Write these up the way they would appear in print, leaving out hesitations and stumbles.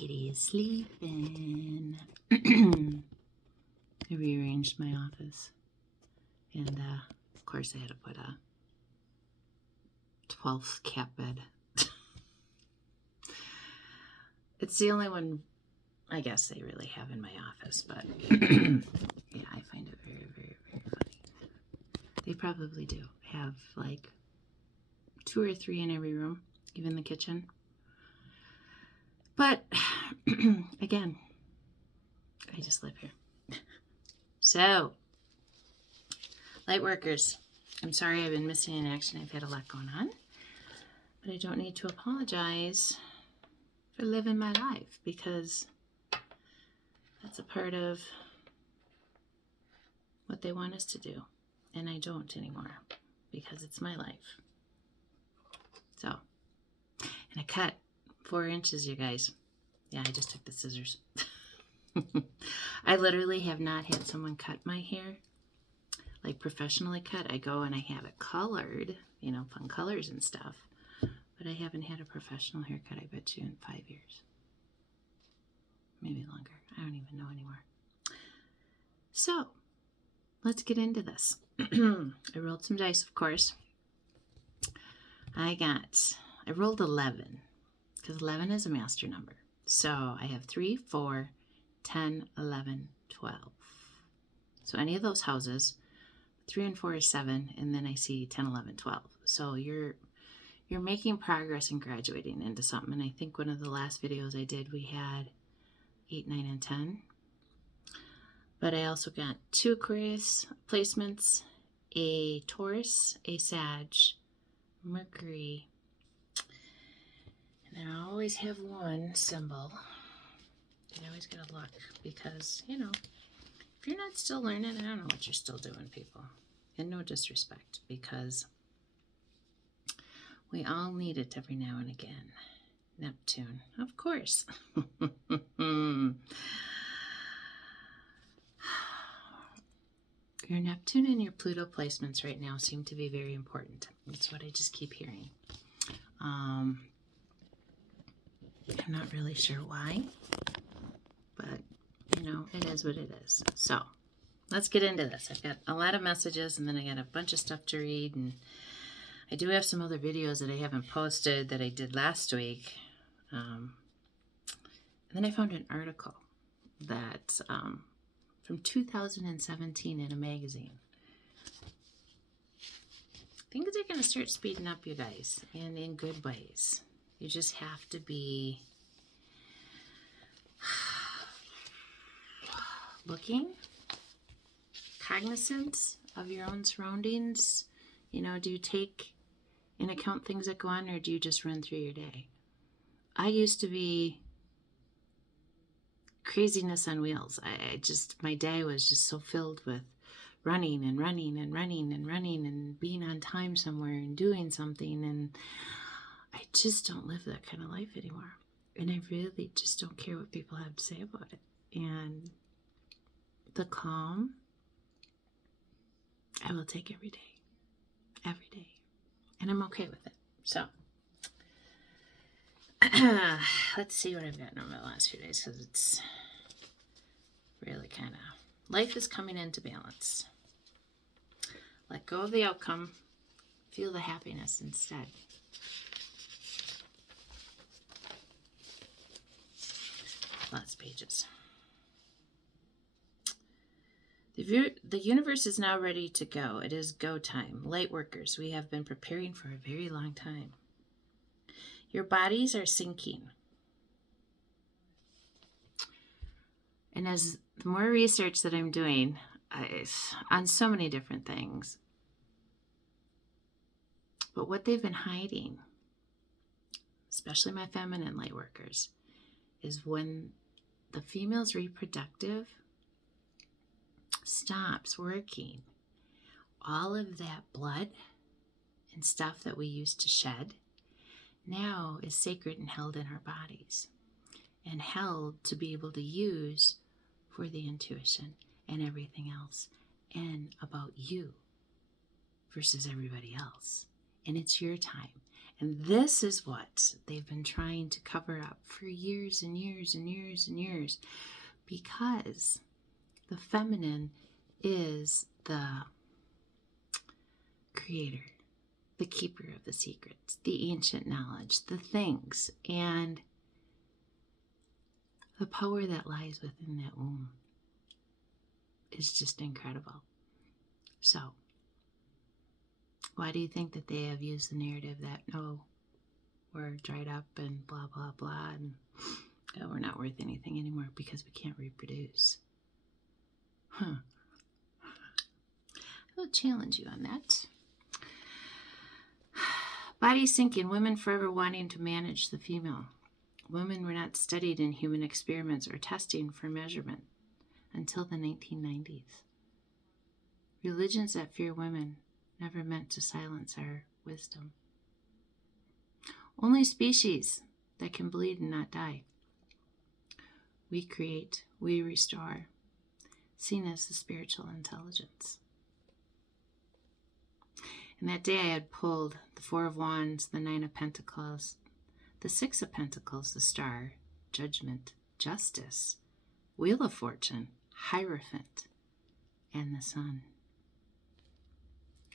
Kitty is sleeping. I rearranged my office. And, of course, I had to put a 12th cat bed. It's the only one, I guess, they really have in my office. But, yeah, I find it very, very, very funny. They probably do have, like, 2 or 3 in every room, even the kitchen. But, again, I just live here. So, Lightworkers, I'm sorry I've been missing in action. I've had a lot going on. But I don't need to apologize for living my life, because that's a part of what they want us to do. And I don't anymore, because it's my life. So, and I cut 4 inches, you guys. Yeah, I just took the scissors. I literally have not had someone cut my hair, like professionally cut. I go and I have it colored, you know, fun colors and stuff. But I haven't had a professional haircut, I bet you, in 5 years. Maybe longer. I don't even know anymore. So, let's get into this. I rolled some dice, of course. I rolled 11, because 11 is a master number. So, I have 3, 4, 10, 11, 12. So, any of those houses, 3 and 4 is 7, and then I see 10, 11, 12. So, you're making progress and graduating into something. And I think one of the last videos I did, we had 8, 9, and 10. But I also got 2 Aquarius placements, a Taurus, a Sag, Mercury, and then I always have one symbol. I always gotta look, because, you know, if you're not still learning, I don't know what you're still doing, people. And no disrespect, because we all need it every now and again. Neptune, of course. Your Neptune and your Pluto placements right now seem to be very important. That's what I just keep hearing. I'm not really sure why, but, you know, it is what it is. So, let's get into this. I've got a lot of messages, and then I got a bunch of stuff to read, and I do have some other videos that I haven't posted that I did last week. And then I found an article that from 2017 in a magazine. Things are going to start speeding up, you guys, and in good ways. You just have to be looking, cognizant of your own surroundings. You know, do you take in account things that go on, or do you just run through your day? I used to be craziness on wheels. My day was just so filled with running and running and running and running and being on time somewhere and doing something, and I just don't live that kind of life anymore. And I really just don't care what people have to say about it. And the calm, I will take every day. Every day. And I'm okay with it. So, let's see what I've gotten over the last few days, because it's really kind of, life is coming into balance. Let go of the outcome. Feel the happiness instead. Lots of pages. The universe is now ready to go. It is go time. Lightworkers, we have been preparing for a very long time. Your bodies are sinking. And as the more research that I'm doing on so many different things, but what they've been hiding, especially my feminine lightworkers, is when the female's reproductive stops working, all of that blood and stuff that we used to shed now is sacred and held in our bodies, and held to be able to use for the intuition and everything else, and about you versus everybody else. And it's your time, And this is what they've been trying to cover up for years and years and years and years, because the feminine is the creator, the keeper of the secrets, the ancient knowledge, the things, and the power that lies within that womb is just incredible. So, why do you think that they have used the narrative that, no, we're dried up and blah, blah, blah, and we're not worth anything anymore because we can't reproduce? I'll challenge you on that. Body sinking, women forever wanting to manage the female. Women were not studied in human experiments or testing for measurement until the 1990s. Religions that fear women never meant to silence our wisdom. Only species that can bleed and not die. We create, we restore, seen as the spiritual intelligence. And that day I had pulled the Four of Wands, the Nine of Pentacles, the Six of Pentacles, the Star, Judgment, Justice, Wheel of Fortune, Hierophant, and the Sun.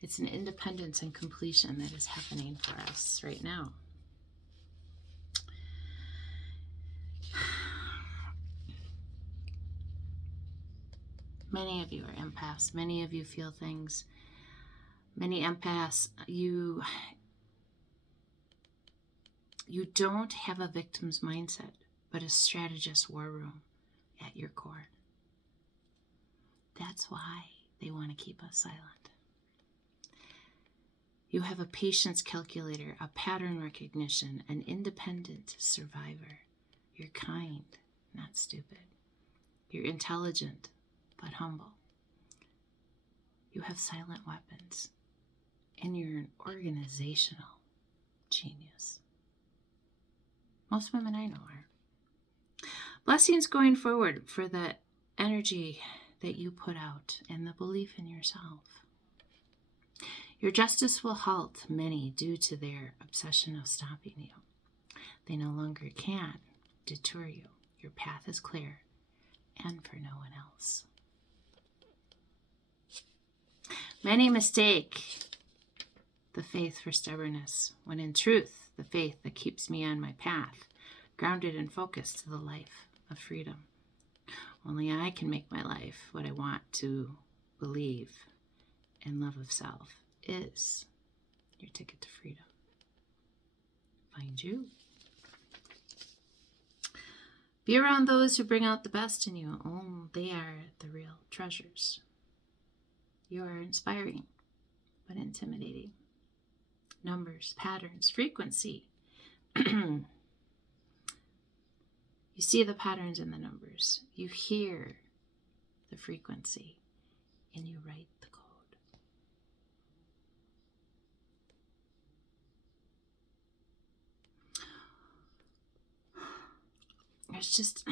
It's an independence and completion that is happening for us right now. Many of you are empaths. Many of you feel things. Many empaths, you don't have a victim's mindset, but a strategist war room at your core. That's why they want to keep us silent. You have a patience calculator, a pattern recognition, an independent survivor. You're kind, not stupid. You're intelligent, but humble. You have silent weapons, and you're an organizational genius. Most women I know are. Blessings going forward for the energy that you put out and the belief in yourself. Your justice will halt many due to their obsession of stopping you. They no longer can deter you. Your path is clear, and for no one else. Many mistake the faith for stubbornness, when in truth, the faith that keeps me on my path, grounded and focused to the life of freedom. Only I can make my life what I want to believe, and love of self is your ticket to freedom. Find you. Be around those who bring out the best in you. Oh, they are the real treasures. You are inspiring, but intimidating. Numbers, patterns, frequency. You see the patterns in the numbers. You hear the frequency, and you write the code. It's just,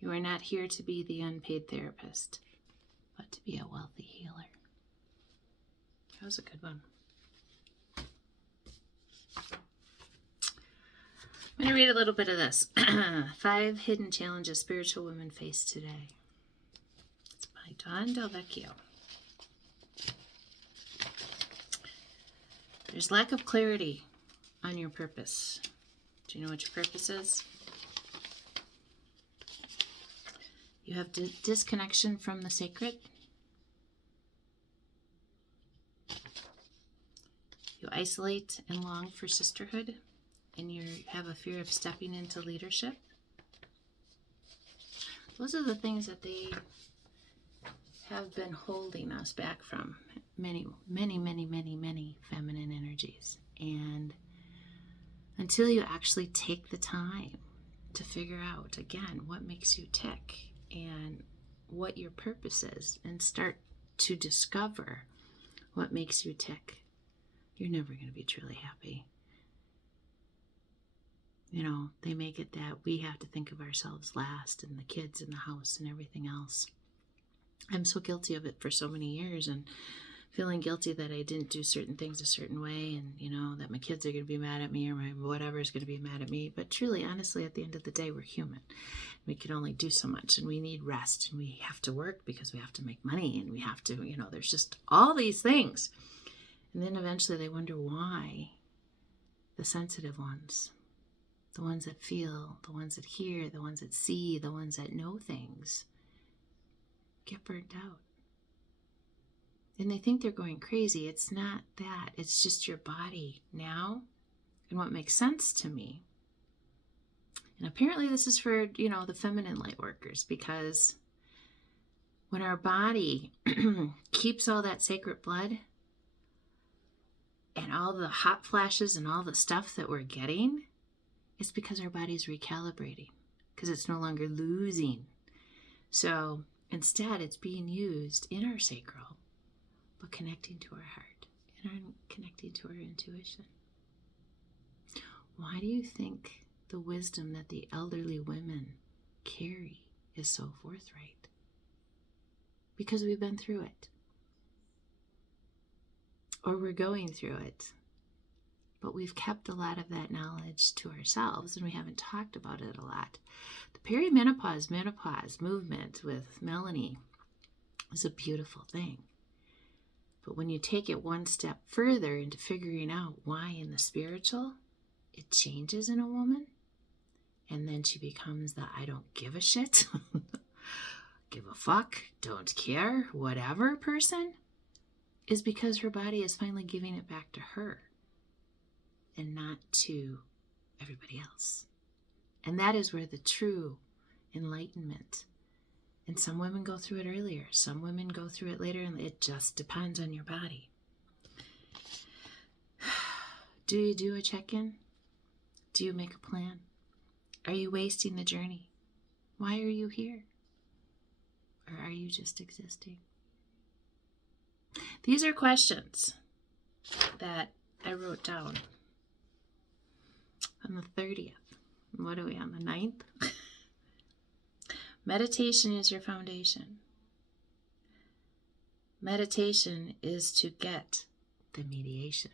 you are not here to be the unpaid therapist, but to be a wealthy healer. That was a good one. I'm going to read a little bit of this. 5 hidden challenges spiritual women face today. It's by Don Del Vecchio. There's lack of clarity on your purpose. Do you know what your purpose is? You have disconnection from the sacred. You isolate and long for sisterhood, and you have a fear of stepping into leadership. Those are the things that they have been holding us back from. Many, many, many, many, many feminine energies. And until you actually take the time to figure out, again, what makes you tick and what your purpose is, and start to discover what makes you tick, you're never going to be truly happy. You know, they make it that we have to think of ourselves last, and the kids and the house and everything else. I'm so guilty of it for so many years, and feeling guilty that I didn't do certain things a certain way, and, you know, that my kids are going to be mad at me, or my whatever is going to be mad at me. But truly, honestly, at the end of the day, we're human. We can only do so much, and we need rest, and we have to work because we have to make money, and we have to, you know, there's just all these things. And then eventually they wonder why the sensitive ones, the ones that feel, the ones that hear, the ones that see, the ones that know things, get burnt out. And they think they're going crazy. It's not that. It's just your body now. And what makes sense to me, and apparently this is for, you know, the feminine light workers, because when our body keeps all that sacred blood and all the hot flashes and all the stuff that we're getting, it's because our body's recalibrating, because it's no longer losing. So instead, it's being used in our sacral, but connecting to our heart and connecting to our intuition. Why do you think the wisdom that the elderly women carry is so forthright? Because we've been through it. Or we're going through it. But we've kept a lot of that knowledge to ourselves, and we haven't talked about it a lot. The perimenopause, menopause movement with Melanie is a beautiful thing. But when you take it one step further into figuring out why in the spiritual it changes in a woman, and then she becomes the I don't give a shit, give a fuck, don't care, whatever person, is because her body is finally giving it back to her and not to everybody else. And that is where the true enlightenment, and some women go through it earlier, some women go through it later, and it just depends on your body. Do you do a check-in? Do you make a plan? Are you wasting the journey? Why are you here? Or are you just existing? These are questions that I wrote down on the 30th. What are we on, the 9th? Meditation is your foundation. Meditation is to get the mediation.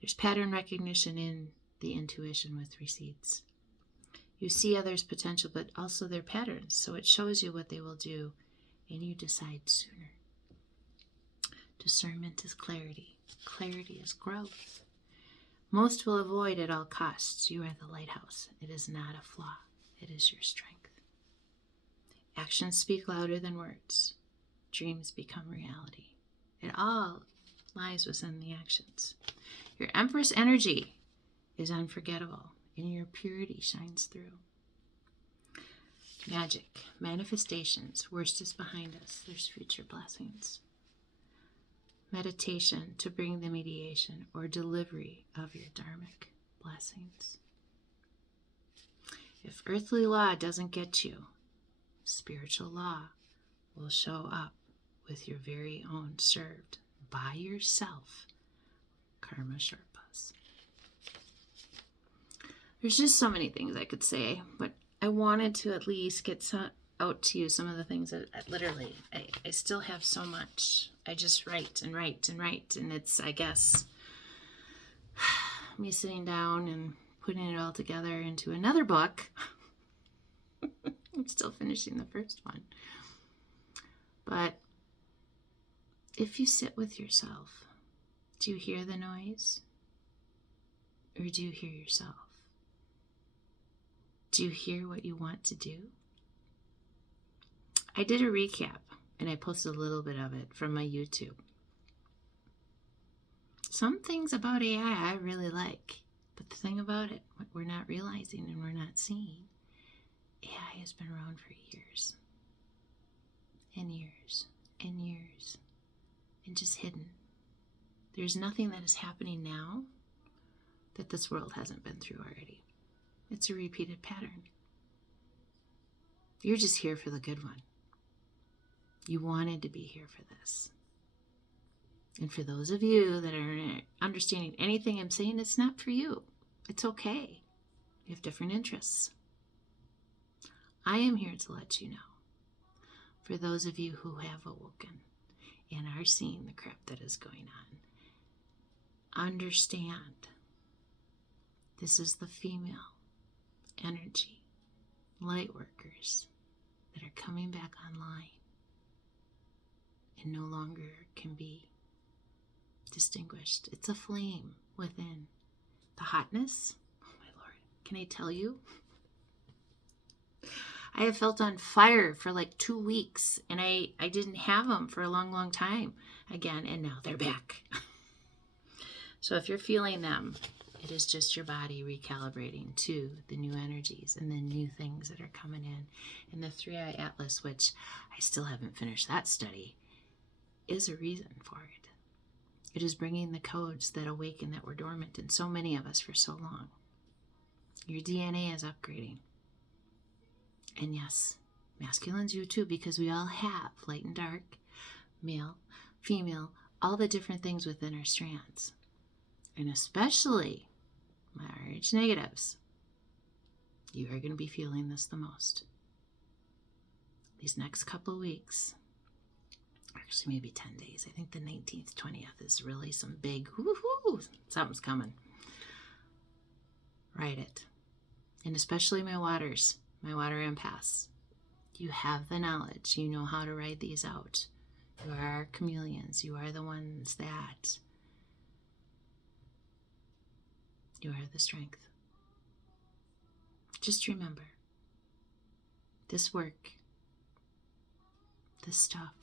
There's pattern recognition in the intuition with receipts. You see others' potential, but also their patterns. So it shows you what they will do, and you decide sooner. Discernment is clarity. Clarity is growth. Most will avoid at all costs. You are the lighthouse. It is not a flaw. It is your strength. Actions speak louder than words. Dreams become reality. It all lies within the actions. Your Empress energy is unforgettable, and your purity shines through. Magic, manifestations, worst is behind us. There's future blessings. Meditation to bring the mediation or delivery of your dharmic blessings. If earthly law doesn't get you, spiritual law will show up with your very own served by yourself karma sherpas. There's just so many things I could say, but I wanted to at least get out to you some of the things that literally, I still have so much. I just write and write and write, and it's, I guess, me sitting down and putting it all together into another book. I'm still finishing the first one. But if you sit with yourself, do you hear the noise? Or do you hear yourself? Do you hear what you want to do? I did a recap, and I posted a little bit of it from my YouTube. Some things about AI I really like, but the thing about it, what we're not realizing and we're not seeing, AI has been around for years and years and years and just hidden. There's nothing that is happening now that this world hasn't been through already. It's a repeated pattern. You're just here for the good one. You wanted to be here for this. And for those of you that are understanding anything I'm saying, it's not for you. It's okay. You have different interests. I am here to let you know For those of you who have awoken and are seeing the crap that is going on, understand this is the female energy, light workers that are coming back online and no longer can be distinguished. It's a flame within. The hotness, oh my Lord, can I tell you? I have felt on fire for like 2 weeks, and I didn't have them for a long, long time again, and now they're back. So if you're feeling them, it is just your body recalibrating to the new energies and the new things that are coming in. And the 3-Eye Atlas, which I still haven't finished that study, is a reason for it. It is bringing the codes that awaken that were dormant in so many of us for so long. Your DNA is upgrading. And yes, masculines you too, because we all have light and dark, male, female, all the different things within our strands. And especially my RH negatives. You are going to be feeling this the most. These next couple of weeks, actually maybe 10 days. I think the 19th, 20th is really some big, woohoo, something's coming. Write it. And especially my water empaths. You have the knowledge. You know how to ride these out. You are chameleons. You are the ones that, you are the strength. Just remember, this work, this stuff,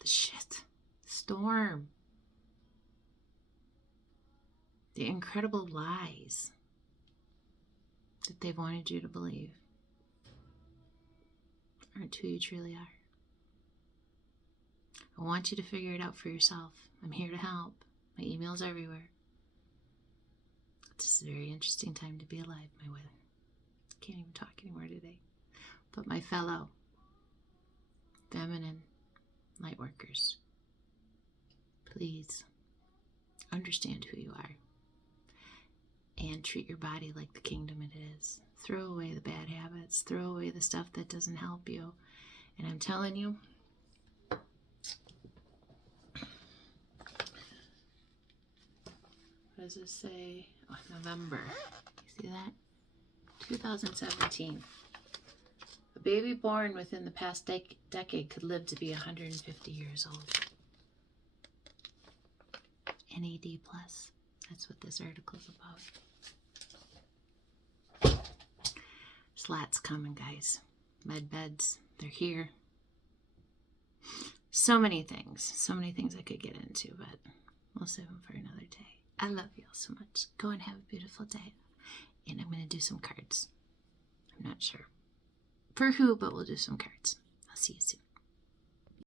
the shit, the storm, the incredible lies that they've wanted you to believe aren't who you truly are. I want you to figure it out for yourself. I'm here to help. My email's everywhere. It's a very interesting time to be alive, my women. Can't even talk anymore today. But my fellow feminine light workers, please understand who you are and treat your body like the kingdom it is. Throw away the bad habits. Throw away the stuff that doesn't help you. And I'm telling you, what does this say? Oh, November. You see that? 2017. A baby born within the past decade could live to be 150 years old. NAD+. That's what this article is about. Slats coming, guys. Med beds, they're here. So many things I could get into, but we'll save them for another day. I love you all so much. Go and have a beautiful day. And I'm going to do some cards. I'm not sure for who, but we'll do some cards. I'll see you soon.